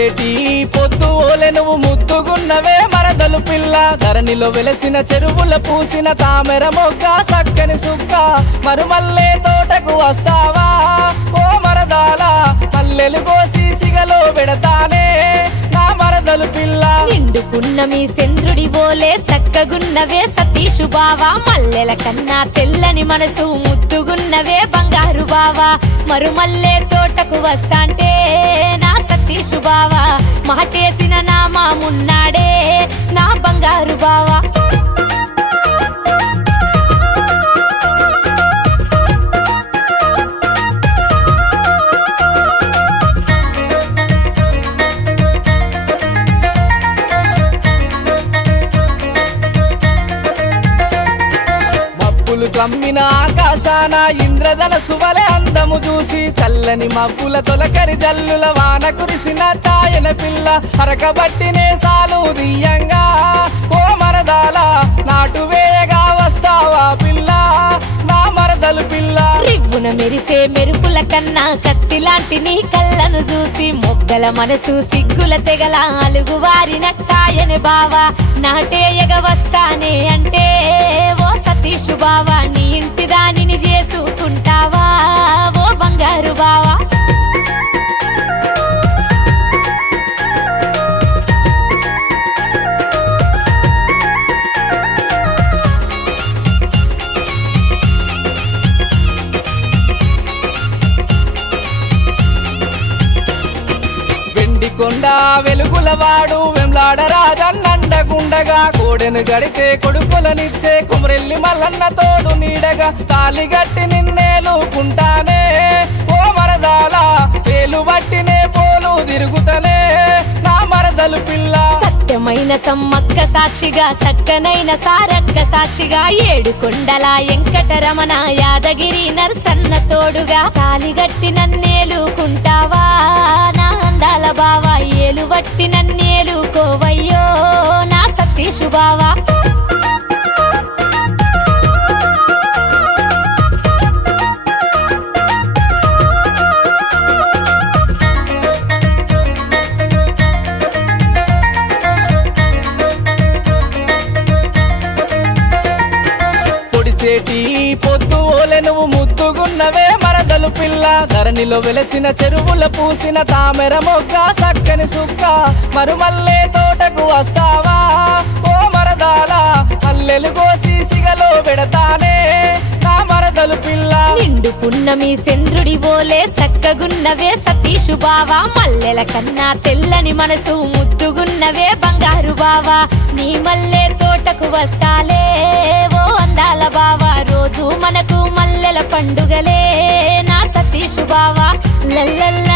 పొడిచేటి పొద్దు ఓలె నువ్వు ముద్దుగున్నవే మరదలు పిల్ల ధరణిలో వెలసిన చెరువుల పూసిన తామెర మొగ్గ సక్కని సుక్క మరుమల్లే తోటకు వస్తావా ఓ మరదాల మల్లెలు కోసి సిగలో పెడతానే నా మరదలు పిల్ల నిండు పున్నమి చంద్రుడి బోలే సక్కగున్నవే సతీషు బావా మల్లెల కన్నా తెల్లని మనసు ముద్దుగున్నవే బంగారు బావా మరుమల్లే తోటకు వస్తాంటే నా సతీషు బావా మాటేసిన నా మామున్నాడే నా బంగారు బావా కమ్మిన ఆకాశాన ఇంద్రధనస్సు వలె అందము చూసి చల్లని మబ్బుల తొలకరి జల్లుల వాన కురిసినట్టాయన పిల్ల హరకబట్టినే సాలు దియ్యంగా ఓ మరదాల నాటు వేయగా వస్తావా పిల్ల నా మరదలు పిల్ల రివ్వున మెరిసే మెరుపుల కన్నా కత్తిలాంటి నీ కళ్ళను చూసి మొగ్గల మనసు సిగ్గుల తెగల అలుగు వారినట్టాయని బావా నాటేయగ వస్తానే అంటే ఓ సతీషు బావా నీ ఇంటి దానిని చేసుకుంటావా ఓ బంగారు బావా కొండ వెలుగులవాడు వెంలాడ రాజన్నండగుండగా కోడెను గడితే కొడుకులనిచ్చే కుమరెల్లి మల్లన్న తోడు నీడగా తాలిగట్టి నిన్నేలుకుంటానే ఓ మరదాల వేలు బట్టినే పోలు తిరుగుతనే నా మరదలు పిల్ల సత్యమైన సమ్మక్క సాక్షిగా సక్కనైన సారక్క సాక్షిగా ఏడు కొండల వెంకటరమణ యాదగిరి నరసన్న తోడుగా తాలిగట్టి నన్నేలుకుంటావా నా అందాల బావా ఏలు వట్టి నన్నేలుకోవయ్యో నా సతీషు బావా పొడిచేటి పొద్దు ఓలె నువ్వు ముద్దుగున్నవే మరదలు పిల్ల ధరణిలో వెలసిన చెరువుల పూసిన తామెర మొగ్గ సక్కని సుక్క మరుమల్లే తోటకు వస్తావా ఓ మరదాల మల్లెలు కోసి సిగలో పెడతానే నా మరదలు పిల్ల నిండు పున్నమి చంద్రుడి బోలే సక్కగున్నవే సతీషు బావా మల్లెల కన్నా తెల్లని మనసు ముద్దుగున్నవే బంగారు బావా నీ మల్లె తోటకు వస్తాలే ఓ అందాల బావా రోజు మనకు మల్లెల పండుగలే నా సతీషు బావా లల్లల్ల